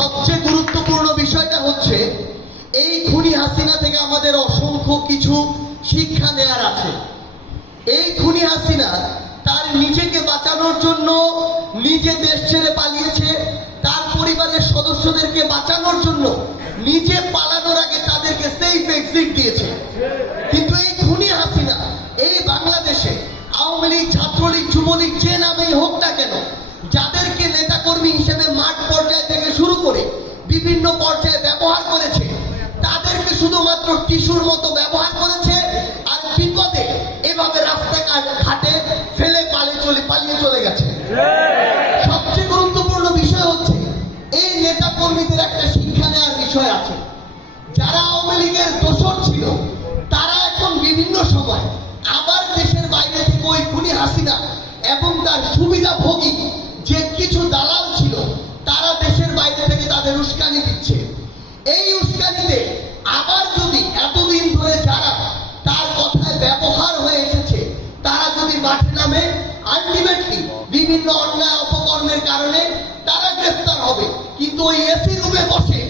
সবচেয়ে গুরুত্বপূর্ণ বিষয়টা হচ্ছে এই খুনি হাসিনা থেকে আমাদের অসংখ্য কিছু শিক্ষা নেয়ার আছে। এই খুনি হাসিনা তার নিজেকে বাঁচানোর জন্য নিজে দেশ ছেড়ে পালিয়েছে, তার পরিবারের সদস্যদেরকে বাঁচানোর জন্য নিজে পালানোর আগে তাদেরকে সেফ এক্সিট দিয়েছে। কিন্তু এই খুনি হাসিনা এই বাংলাদেশে আওয়ামী লীগ, ছাত্রলীগ, যুবলীগ যে নামেই হোক না কেন, যাদেরকে নেতাকর্মী হিসেবে মাঠ পর্যায় থেকে শুরু করে বিভিন্ন পর্যায়ে ব্যবহার করেছে, তাদেরকে শুধুমাত্র টিস্যুর মতো ব্যবহার করেছে আর বিপদে এভাবে রাস্তাঘাটে ফেলে পালিয়ে চলে গেছে। সবচেয়ে গুরুত্বপূর্ণ বিষয় হচ্ছে এই নেতা কর্মীদের একটা শিক্ষা নেওয়ার বিষয় আছে। যারা আওয়ামী লীগের দোসর ছিল তারা এখন বিভিন্ন সময় আবার দেশের বাইরে থেকে ওই খুনি হাসিনা এবং তার সুবিধাভোগী যে কিছু দালাল ছিল তারা দেশের বাইরে থেকে তাদের উস্কানি দিচ্ছে। এই উস্কানিতে আবার যদি এতদিন ধরে যারা তার কথায় ব্যবহার হয়ে এসেছে তারা যদি মাঠে নামে, আলটিমেটলি বিভিন্ন অন্যায় অপকর্মের কারণে তারা গ্রেফতার হবে। কিন্তু ওই এসি রুমে বসে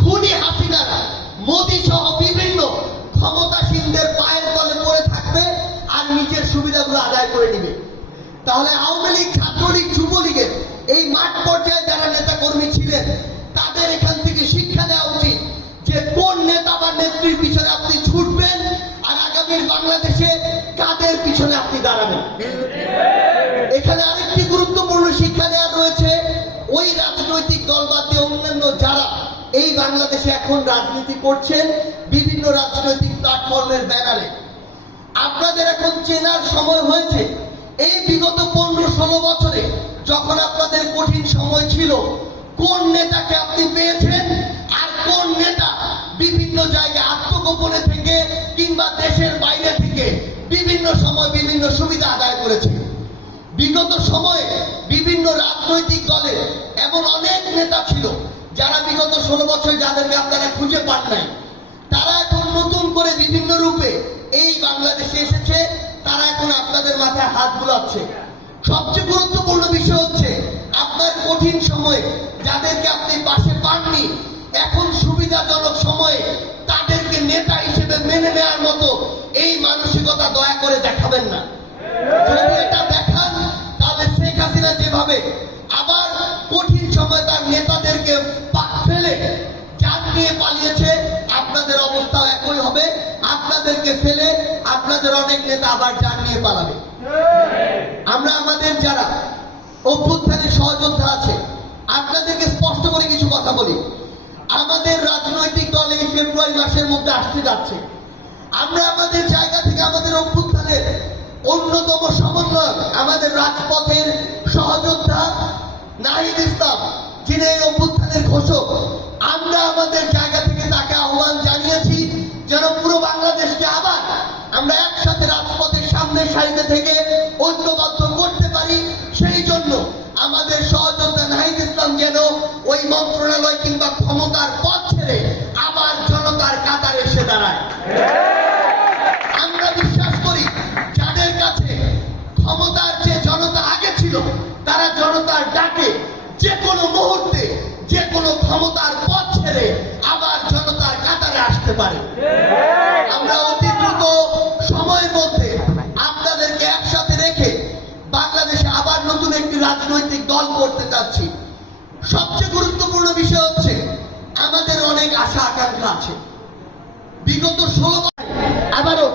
খুনি হাসিনারা মোদী সহ বিভিন্ন ক্ষমতাসীনদের পায়ের তলে পড়ে থাকবে আর নিজের সুবিধাগুলো আদায় করে নেবে। তাহলে আওয়ামী লীগ, ছাত্রলীগ, যুবলীগের এই মাঠ পর্যায়ে যারা নেতা কর্মী ছিলেন তাদের এখান থেকে শিক্ষা দেওয়া উচিত যে কোন নেতা বা নেত্রীর পিছনে আপনি ছুটবেন আর আগামীর বাংলাদেশে কাদের পিছনে আপনি দাঁড়াবেন। এখানে আরেকটি গুরুত্বপূর্ণ শিক্ষা দেওয়া রয়েছে ওই রাজনৈতিক দল বাদ দিয়ে অন্যান্য যারা এই বাংলাদেশে এখন রাজনীতি করছেন বিভিন্ন রাজনৈতিক প্ল্যাটফর্মের ব্যানারে। আপনাদের এখন চেনার সময় হয়েছে এই বিগত 15-16 বছরে যখন আপনাদের কঠিন সময় ছিল কোন নেতাকে আপনি পেয়েছেন আর কোন নেতা বিভিন্ন জায়গায় আত্মগোপনে থেকে কিংবা দেশের বাইরে থেকে বিভিন্ন সময় বিভিন্ন সুবিধা আদায় করেছে। বিগত সময়ে বিভিন্ন রাজনৈতিক দলে এমন অনেক নেতা ছিল যারা বিগত 16 বছর যাদেরকে আপনারা খুঁজে পান নাই, তারা এখন নতুন করে বিভিন্ন রূপে এই বাংলাদেশে এসেছে, তারা এখন আপনাদের মাথায় হাত বুলাচ্ছে। সবচেয়ে গুরুত্বপূর্ণ বিষয় হচ্ছে আপনার কঠিন সময়ে যাদেরকে আপনি পাশে পাননি, এখন সুবিধাজনক সময়ে তাদেরকে নেতা হিসেবে মেনে নেওয়ার মতো এই মানসিকতা দয়া করে দেখাবেন না। যদি এটা দেখান তাহলে শেখ হাসিনা যেভাবে আবার কঠিন সময় তার নেতাদেরকে ফেলে জান নিয়ে পালিয়েছে, আপনাদের অবস্থাও একই হবে। আপনাদেরকে ফেলে আপনাদের অনেক নেতা আবার জান নিয়ে পালাবে। আমরা আমাদের যারা অভ্যুত্থানের সহযোদ্ধা আছে আপনাদেরকে স্পষ্ট করে কিছু কথা বলি। আমাদের রাজনৈতিক দল এই ফেব্রুয়ারি মাসের মধ্যে আসতে যাচ্ছে। আমরা আমাদের জায়গা থেকে আমাদের অভ্যুত্থানের অন্যতম সমন্বয়ক, আমাদের রাজপথের সহযোদ্ধা নাহিদ ইসলাম, যিনি এই অভ্যুত্থানের ঘোষক, আমরা আমাদের জায়গা থেকে তাকে আহ্বান জানিয়েছি যেন পুরো বাংলাদেশকে আবার আমরা একসাথে রাজপথের সামনের সারিতে থেকে ঐক্যবদ্ধ করতে পারি। সেই জন্য আমাদের সহযোদ্ধা নাহিদ ইসলাম যেন ওই মন্ত্রণালয় কিংবা ক্ষমতার পথ ছেড়ে আবার জনতার কাতারে এসে দাঁড়ায়। আমরা বিশ্বাস করি যাদের কাছে ক্ষমতার যে জনতা আগে ছিল তারা জনতার ডাকে যে কোনো মুহূর্তে যে কোনো ক্ষমতার পথ ছেড়ে আবার জনতার কাতারে আসতে পারে। আমরা অতি দ্রুত সময়ের মধ্যে আপনাদেরকে একসাথে রেখে বাংলাদেশে আবার নতুন একটি রাজনৈতিক দল করতে চাচ্ছি। সবচেয়ে গুরুত্বপূর্ণ বিষয় হচ্ছে আমাদের অনেক আশা আকাঙ্ক্ষা আছে। বিগত 16 আবারও